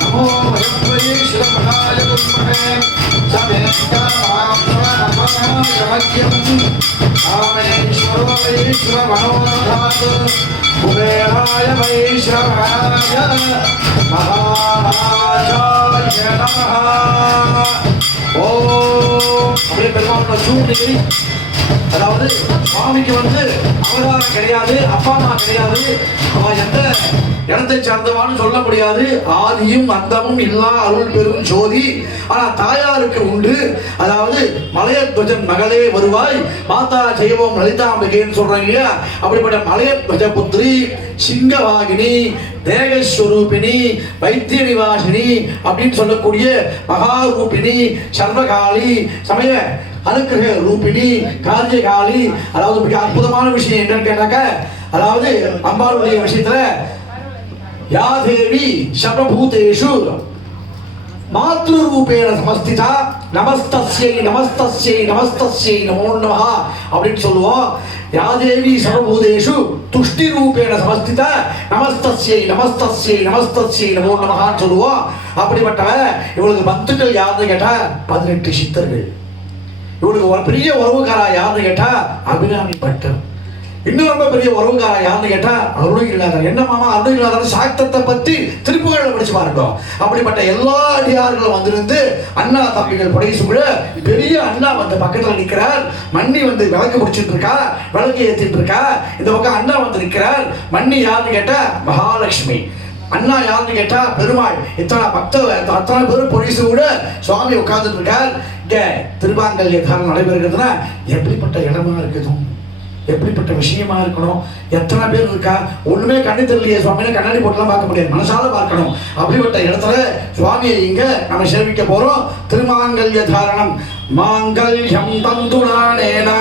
नमो भगवते श्रीमहाय गुरुमहे आमेश्वरो वैश्वमनोरथात् कुबेराय वैश्वराय महाराजाय नमः ओम अपने பெருமாளோட சூழ்நிலை அதாவது சுவாமிக்கு அவதாரம் கிடையாது, அப்பா அம்மா கிடையாது, அவன் எந்த இடத்தை சார்ந்தவான்னு சொல்ல முடியாது. ஆதியும் அந்தமும் இல்லா அருள் பெரும் ஜோதி. ஆனா தாயாருக்கு உண்டு. அதாவது மலையத்வஜன் மகளே வருவாய் மாதா ஜெயவோம் லலிதாம்பிகைன்னு சொல்றாங்க இல்லையா, அப்படிப்பட்ட மலையத்வஜ புத்திரி சிங்கவாகினி தேகஸ்வரூபிணி வைத்திய நிவாசினி அப்படின்னு சொல்லக்கூடிய மகாரூபிணி சர்வகாளி சமய அனுக்கிரக ரூபிணி காரியகாளி. அதாவது மிக அற்புதமான விஷயம் என்னன்னு கேட்டாக்க, அதாவது அம்பாளுடைய விஷயத்துல யாதேவி சர்வபூதேஷு மாத்ரு ரூபேண சமஸ்திதா நமஸ்தஸ்யை நமஸ்தஸ்யை நமஸ்தஸ்யை நமோ நமஹ அப்படின்னு சொல்லுவோம். யாதேவி சர்வபூதேஷு துஷ்டி ரூபேண சமஸ்திதா நமஸ்தஸ்யை நமஸ்தஸ்யை நமஸ்தஸ்யை நமோ நமஹான்னு சொல்லுவோம். அப்படிப்பட்டவ இவளுக்கு பந்துக்கள் யாருன்னு கேட்டா 18 சித்தர்கள். இவளுக்கு ஒரு பெரிய உறவுக்காரா யாருன்னு கேட்டா அபிராமி பட்டர். இன்னும் ரொம்ப பெரிய உறவுக்காரா யாருன்னு கேட்டா அருணகிரிநாதர். என்ன மாமா அருணகிரிநாதர் சாக்தத்தை பத்தி திருப்புகளை படிச்சு பாருங்க. அப்படிப்பட்ட எல்லா அடியார்களும் வந்திருந்து அண்ணா தம்பிகள் படை சூழ பெரிய அண்ணா பக்கத்துல நிற்கிறார். மன்னி விளக்கு பிடிச்சிட்டு இருக்கா, விளக்கு ஏற்றிட்டு இருக்கா. இந்த பக்கம் அண்ணா நிற்கிறார். மன்னி யாருன்னு கேட்டா மகாலட்சுமி. அண்ணா யாருன்னு கேட்டா பெருமாள். அத்தனை பேரும் பொலிசு கூட சுவாமி உட்கார்ந்துட்டு இருக்கார். இங்க திருமாங்கல்ய தாரணம் நடைபெறுகிறதுனா எப்படிப்பட்ட இடமா இருக்குதும், எப்படிப்பட்ட விஷயமா இருக்கணும். எத்தனை பேர் இருக்கா, ஒண்ணுமே கண்ணு தெரியலையே சுவாமியை கண்ணாடி போட்டுலாம் பார்க்க முடியாது, மனசால பார்க்கணும். அப்படிப்பட்ட இடத்துல சுவாமியை இங்க நம்ம சேவிக்க போறோம். திருமாங்கல்ய தாரணம் மாங்கல்யம் தந்துனானேனா